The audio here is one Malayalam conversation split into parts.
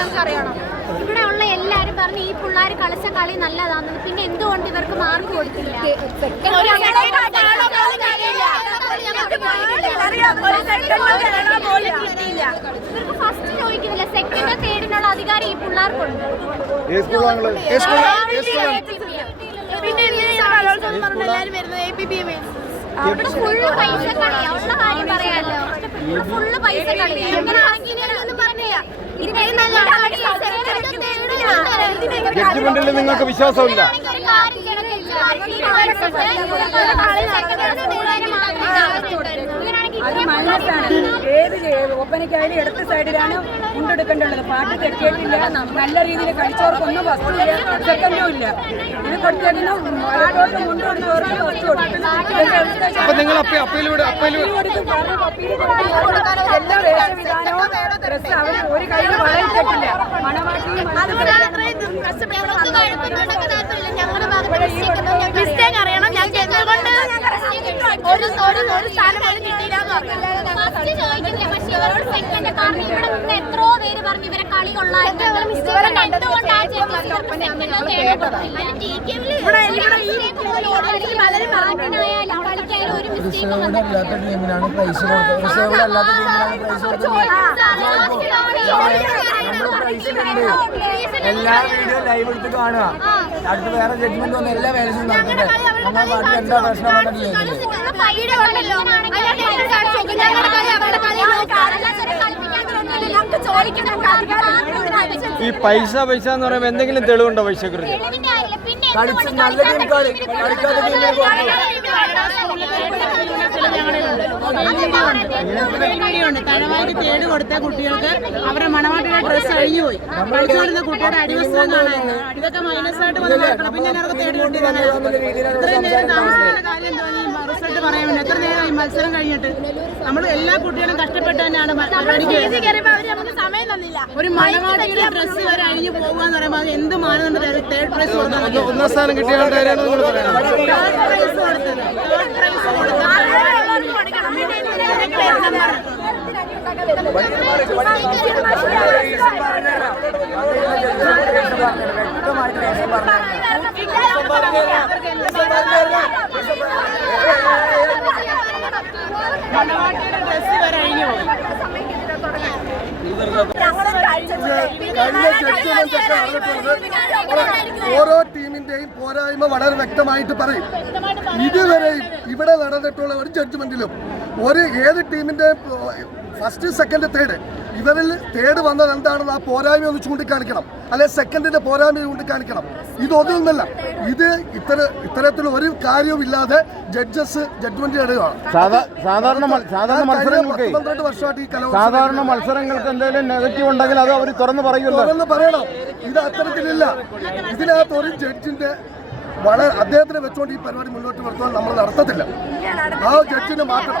ഞങ്ങൾക്ക് അറിയണം ഇവിടെ ഉള്ള എല്ലാരും പറഞ്ഞു ഈ പിള്ളേർ കളിച്ച കളി നല്ലതാണെന്ന് പിന്നെ എന്തുകൊണ്ട് ഇവർക്ക് മാർക്ക് കൊടുക്കില്ല ഇവർക്ക് ഫസ്റ്റ് ചോദിക്കുന്നില്ല സെക്കൻഡ് തേർഡിനുള്ള അധികാരം ഈ പിള്ളേർക്കുണ്ട് പിന്നെ എല്ലാവരും വരുന്നത് എ പി ഉള്ള കാര്യം ജഡ്ജ്മെന്റിൽ നിങ്ങൾക്ക് വിശ്വാസമില്ല അത് മൈനസാണ് ഏത് ഒപ്പനയ്ക്കായാലും ഇടത്ത് സൈഡിലാണ് കൊണ്ടെടുക്കേണ്ടത് പാട്ട് തെറ്റിയിട്ടില്ല. നല്ല രീതിയിൽ കളിച്ചവർക്കൊന്നും ഇല്ല സെക്കൻഡും ഇല്ല. ഇത് കൊടുത്തേക്കുന്ന കൊടുക്കും. അപ്പൊ നിങ്ങൾ അപ്പീൽ അപ്പീലൂടെ അപ്പീലൂടെ കൊടുക്കും കാരണം അപ്പീൽ കൊടുക്കാൻ എല്ലാ വേഷവിധാനവും ഡ്രസ്സ് അവർ ഒരു കയ്യിൽ വളയിൽ കെട്ടില്ല മണവാട്ടിയും മിസ്റ്റേക്ക് അറിയണം ഞാൻ എന്തുകൊണ്ട് ഒരു ഒരു ഒരു സ്ഥാനം പോലും കിട്ടിയില്ല ഫസ്റ്റ് സെക്കൻഡ് കാരണം ഇവിടെ നിന്ന് എത്രയോ പേര് പറഞ്ഞു ഇവരെ കളി റിസർവ്ഡ് അല്ലാത്ത ടീമിനാണ് പ്രൈസ് കൊടുത്തത് പ്രൈസ് എല്ലാ വീഡിയോ ലൈവ് എടുത്ത് കാണുക അടുത്ത് വേറെ ജഡ്ജ്മെന്റ് വന്ന് എല്ലാ വേലസും നടക്കട്ടെ എന്താ പ്രശ്നം വന്നിട്ടില്ല ഈ പൈസ പൈസ എന്ന് പറയുമ്പോൾ എന്തെങ്കിലും തെളിവുണ്ടോ പൈസയെ കുറിച്ച് കളിച്ച് നല്ല ടീം കളി കളിക്കാത്ത ടീമിനെ തേട് കൊടുത്ത കുട്ടികൾക്ക് അവരുടെ മണവാട്ടിയുടെ ഡ്രസ്സ് അഴിഞ്ഞു പോയി കളിച്ചു വരുന്ന കുട്ടിയുടെ അടിവസ്ത്രം കാണാനില്ല ഇതൊക്കെ മൈനസ് ആയിട്ട് വന്ന് പിന്നെ അവർക്ക് തേട് കിട്ടിയതാണ് ഇത്രയും നേരം താമസിക്കുന്ന കാര്യം തോന്നി റിസൾട്ട് പറയാൻ വേണ്ടി എത്ര നേരമായി ഈ മത്സരം കഴിഞ്ഞിട്ട്? നമ്മൾ എല്ലാ കുട്ടികളും കഷ്ടപ്പെട്ട് തന്നെയാണ് പരിപാടിക്ക് വരുന്നത്. ഒരു മണവാട്ടിയുടെ ഡ്രസ്സ് വരെ അഴിഞ്ഞു പോകുക എന്ന് പറയുമ്പോൾ അത് എന്ത് മാനദണ്ഡം തേർഡ് പ്രൈസ് കൊടുക്കാൻ ഒന്നാം സ്ഥാനം കിട്ടിയ തേർഡ് പ്രൈസ് കൊടുത്തത്. തേർഡ് പ്രൈസ് വ്യക്തമായിട്ട് ഓരോ ടീമിന്റെയും പോരായ്മ വളരെ വ്യക്തമായിട്ട് പറയും ഇതുവരെയും ഇവിടെ നടന്നിട്ടുള്ള ഒരു ജഡ്ജ്മെന്റിലും ഒരു ഏത് ടീമിന്റെ ഫസ്റ്റ് സെക്കൻഡ് തേർഡ് ഇവരിൽ തേട് വന്നത് എന്താണെന്ന് ആ പോരായ്മ ഒന്ന് ചൂണ്ടിക്കാണിക്കണം. അല്ലെ സെക്കൻഡിന്റെ പോരായ്മ ചൂണ്ടിക്കാണിക്കണം. ഇതൊന്നുമല്ല ഇത് ഇത്തര ഇത്തരത്തിൽ ഒരു കാര്യവും ഇല്ലാതെ ജഡ്ജസ് ജഡ്ജ്മെന്റ് ചെയ്യുകയാണ് സാധാ- സാധാരണ പന്ത്രണ്ട് വർഷമായിട്ട് ഈ കലോത്സവം സാധാരണ മത്സരങ്ങൾക്ക് എന്തെങ്കിലും നെഗറ്റീവ് ഉണ്ടെങ്കിൽ അത് അവർ തുറന്ന് പറയുമല്ലോ. തുറന്ന് പറയണം. ഇത് അത്തരത്തിലില്ല. ഇതിനകത്ത് ഒരു ജഡ്ജിന്റെ വളരെ അദ്ദേഹത്തിനെ വെച്ചുകൊണ്ട് ഈ പരിപാടി മുന്നോട്ട് വരുത്താൻ നമ്മൾ നടത്തത്തില്ല. ആ ജഡ്ജിനെ മാറ്റണം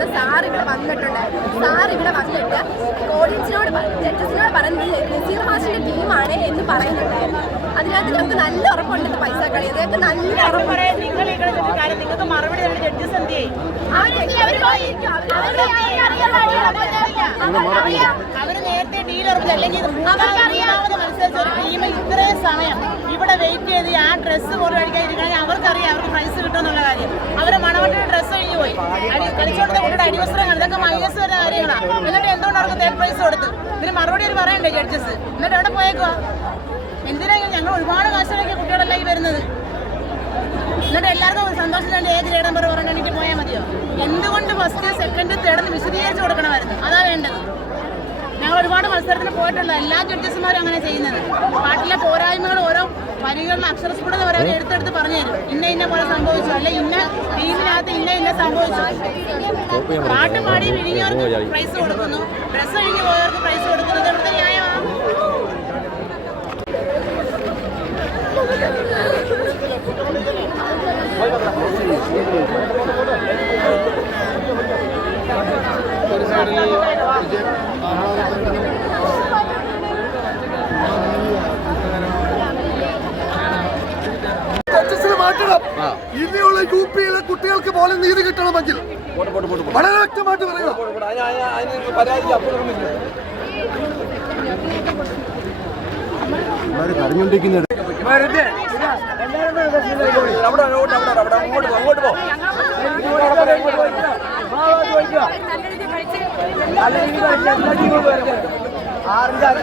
ജഡ്ജായിട്ടിരുന്ന സാർ ഇവിടെ വന്നിട്ടുണ്ടായിരുന്നു സാർ ഇവിടെ വന്നിട്ട് ഓഡിയൻസിനോട് ജഡ്ജസിനോട് പറഞ്ഞ് നസീർ മാഷിന്റെ ടീമാണ് എന്ന് പറയുന്നുണ്ടായിരുന്നു. അതിനകത്ത് ഞങ്ങൾക്ക് നല്ല ഉറപ്പുണ്ട് പൈസ കളി അതിനകത്ത് നല്ല ഉറപ്പുണ്ട്. നിങ്ങൾ ഈ കളിച്ചിട്ട് കാര്യം നിങ്ങൾക്ക് മറുപടി തരുന്ന ജഡ്ജസ് എന്ത് ചെയ്യും? അവർ നേരത്തെ ഡീൽ ഉറപ്പിച്ചു. അല്ലെങ്കിൽ മൂന്നാമത് മത്സരിച്ച ഒരു ടീം ഇത്രയും സമയം ഇവിടെ വെയിറ്റ് ചെയ്ത് ആ ഡ്രസ്സ് പോലും കഴിക്കാതിരിക്കണമെങ്കിൽ അവർക്കറിയാം അവർക്ക് പ്രൈസ് കിട്ടുമെന്നുള്ള കാര്യം. അവരെ മണവട്ടിയുടെ ഡ്രസ്സ് കഴിഞ്ഞു പോയി. അടി കുട്ടിയുടെ അടിവസ്ത്രങ്ങൾ ഇതൊക്കെ മൈനസ് വരുന്ന കാര്യങ്ങളാണ് എന്നിട്ട് എന്തുകൊണ്ട് അവർക്ക് തേർഡ് പ്രൈസ് കൊടുത്തു? ഇതിന് മറുപടി ഒരു പറയണ്ടേ ജഡ്ജസ് എന്നിട്ട് എവിടെ പോയേക്കുവാ? എന്തിനാ ഞങ്ങൾ ഒരുപാട് കാശിലേക്ക് കുട്ടികളെല്ലാം ഈ വരുന്നത്? എന്നിട്ട് എല്ലാവർക്കും സന്തോഷം തന്നെ ഏത് ഗ്രേഡ് നമ്പർ പറഞ്ഞ് എനിക്ക് പോയാൽ മതിയോ? എന്തുകൊണ്ട് ഫസ്റ്റ് സെക്കൻഡ് തേർഡ് വിശദീകരിച്ച് കൊടുക്കണമായിരുന്നു? അതാ വേണ്ടത്. ഞങ്ങൾ ഒരുപാട് മത്സരത്തിന് പോയിട്ടുള്ള എല്ലാ ജഡ്ജസ്മാരും അങ്ങനെ ചെയ്യുന്നത്. പാട്ടിലെ പോരായ്മകൾ ഓരോ വരികളിൽ അക്ഷരസ്ഫുടത വരെ എടുത്തെടുത്ത് പറഞ്ഞു തരും ഇന്ന ഇന്ന പോലെ സംഭവിച്ചു അല്ലെ ഇന്ന ടീമിനകത്ത് ഇന്ന ഇന്ന സംഭവിച്ചു. പാട്ട് പാടി വിഴിഞ്ഞവർക്ക് പ്രൈസ് കൊടുക്കുന്നു. ഡ്രസ്സ് കഴിഞ്ഞ് പോയവർക്ക് പ്രൈസ് കൊടുക്കുന്നത് ഇവിടുത്തെ ന്യായമാണ് മാറ്റണം ഇനിയുള്ള യു പിയിലെ കുട്ടികൾക്ക് പോലെ നീതി കിട്ടണമെങ്കിൽ വളരെ വ്യക്തമായിട്ട് പറയുക. വെറുതെ. അവിടെ അവിടെ അവിടെ അവിടെ അങ്ങോട്ട് പോ അങ്ങോട്ട് പോ.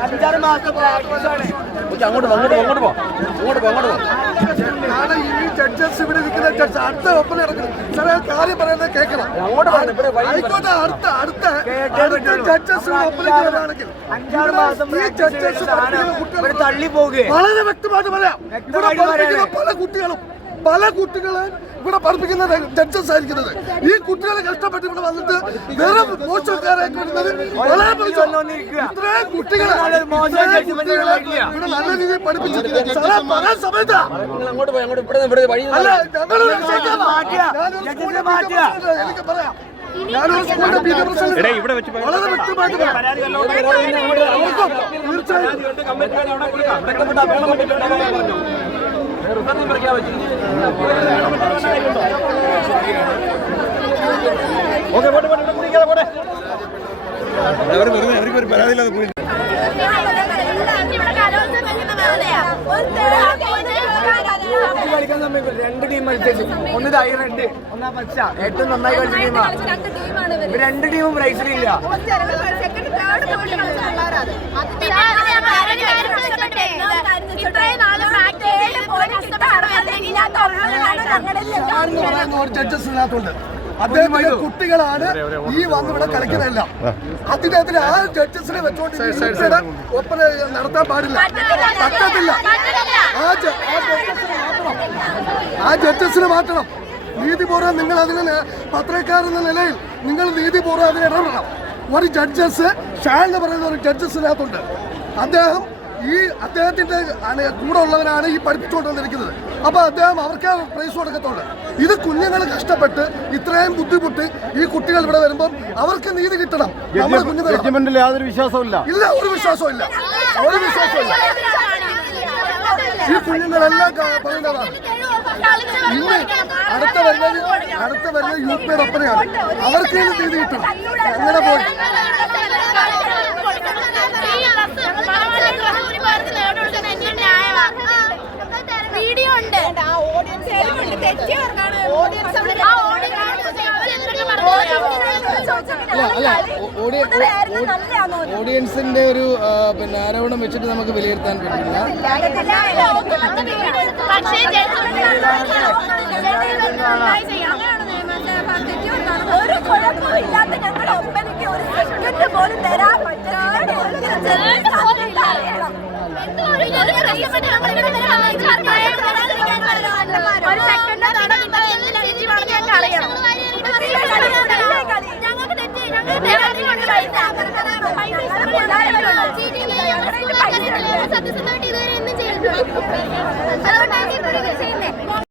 അഞ്ചാറ് മാസം പ്രാക്ടീസാണ് അങ്ങോട്ട് പോ അങ്ങോട്ട് പോ അങ്ങോട്ട് പോ അങ്ങോട്ട് പോ. അങ്ങോട്ട് പോ ജഡ്ജസ് ഇവിടെ നിൽക്കുന്ന ജഡ്ജ് അടുത്ത ഒപ്പം ഇറങ്ങുന്നത് സാറേ കാര്യം പറയുന്നത് കേൾക്കണം ആയിക്കോട്ടെ അടുത്ത അടുത്ത അടുത്ത ജഡ്ജസ് ഈ ജഡ്ജസ് ഇവിടെ കുട്ടികൾ വളരെ വ്യക്തമായിട്ട് പറയാം ഇവിടെ പല കുട്ടികളും പല കുട്ടികളെ ഇവിടെ പഠിപ്പിക്കുന്ന ജഡ്ജസ് ആയിരിക്കുന്നത്. ഈ കുട്ടികളെ കഷ്ടപ്പെട്ട് ഇവിടെ വന്നിട്ട് വേറെ മോശക്കാരായിട്ട് വരുന്നത് വളരെ മോശം. ഇത്രയും കുട്ടികളെ ഇത്രയും കുട്ടികളെ ഇവിടെ നല്ല രീതിയിൽ പഠിപ്പിച്ചു പറയാൻ സമയത്താ. അല്ല. എനിക്ക് പറയാം. പ്രസിഡന്റ്. വളരെ വ്യക്തമായിട്ട് തീർച്ചയായും. ഓക്കെ പോട്ടെ പോട്ടെ കുടിക്കാതെ പോട്ടെ. ഇവിടെ കലോത്സവം വെക്കുന്ന ഒരു ഒരു തെളിവ് കളിക്കാൻ സമയത്ത് രണ്ട് ടീം മത്സരിച്ചു. ഒന്ന് തൈ റെഡ് ഒന്നാ പച്ച. ഏറ്റവും നന്നായി കളിച്ച രണ്ട് ടീമാണ് രണ്ട് ടീമും പ്രൈസിലില്ല സെക്കൻഡ് അദ്ദേഹത്തിന്റെ കുട്ടികളാണ് ഈ വന്ന് ഇവിടെ കളിക്കുന്നതല്ല. അദ്ദേഹത്തിന് ആ ജഡ്ജസിനെ വെച്ചോണ്ട് ഒപ്പന നടത്താൻ പാടില്ല. പറ്റത്തില്ല. ആ ജഡ്ജസിന് ആ ജഡ്ജസിനെ മാറ്റണം നീതിപൂർവം നിങ്ങൾ അതിന് പത്രക്കാർ എന്ന നിലയിൽ നിങ്ങൾ നീതിപൂർവം അതിന് ഇടപെടണം. ഒരു ജഡ്ജസ് ഷാ എന്ന് പറയുന്ന ഒരു ജഡ്ജസിനകത്തുണ്ട് അദ്ദേഹം ഈ അദ്ദേഹത്തിന്റെ കൂടെ ഉള്ളവരാണ് ഈ പഠിപ്പിച്ചുകൊണ്ട് വന്നിരിക്കുന്നത് അപ്പൊ അദ്ദേഹം അവർക്ക് പ്രൈസ് കൊടുക്കത്തുള്ളൂ. ഇത് കുഞ്ഞുങ്ങൾ കഷ്ടപ്പെട്ട് ഇത്രയും ബുദ്ധിമുട്ട് ഈ കുട്ടികൾ ഇവിടെ വരുമ്പോൾ അവർക്ക് നീതി കിട്ടണം. നമ്മുടെ കുഞ്ഞുങ്ങൾ യാതൊരു വിശ്വാസവും ഇല്ല ഒരു വിശ്വാസവും ഇല്ല. ഒരു വിശ്വാസവും ഈ കുഞ്ഞുങ്ങളെല്ലാം പറയുന്നതാണ്. ഇന്ന് അടുത്ത വരുന്നത് അടുത്ത വരുന്നത് യു പിയുടെ ഒപ്പനയാണ്. അവർക്ക് നീതി കിട്ടണം. അങ്ങനെ പോയി വീഡിയോ ഉണ്ട് തെറ്റിയവർക്കാണ് ആ നല്ലതാണോ ഓഡിയൻസിന്റെ ഒരു പിന്നെ ആരോപണം വെച്ചിട്ട് നമുക്ക് വിലയിരുത്താൻ പറ്റില്ല ഒരു കുഴപ്പമില്ലാത്ത ഞങ്ങളുടെ ഒപ്പനയ്ക്ക് ഒരു സെക്കൻഡ് പോലും തരാൻ പറ്റില്ല സത്യസന്ധമായിട്ട് ഇതുവരെ എന്നും ചെയ്യുന്നു അതുകൊണ്ടാണ് ഇപ്പൊ ചെയ്യുന്നത്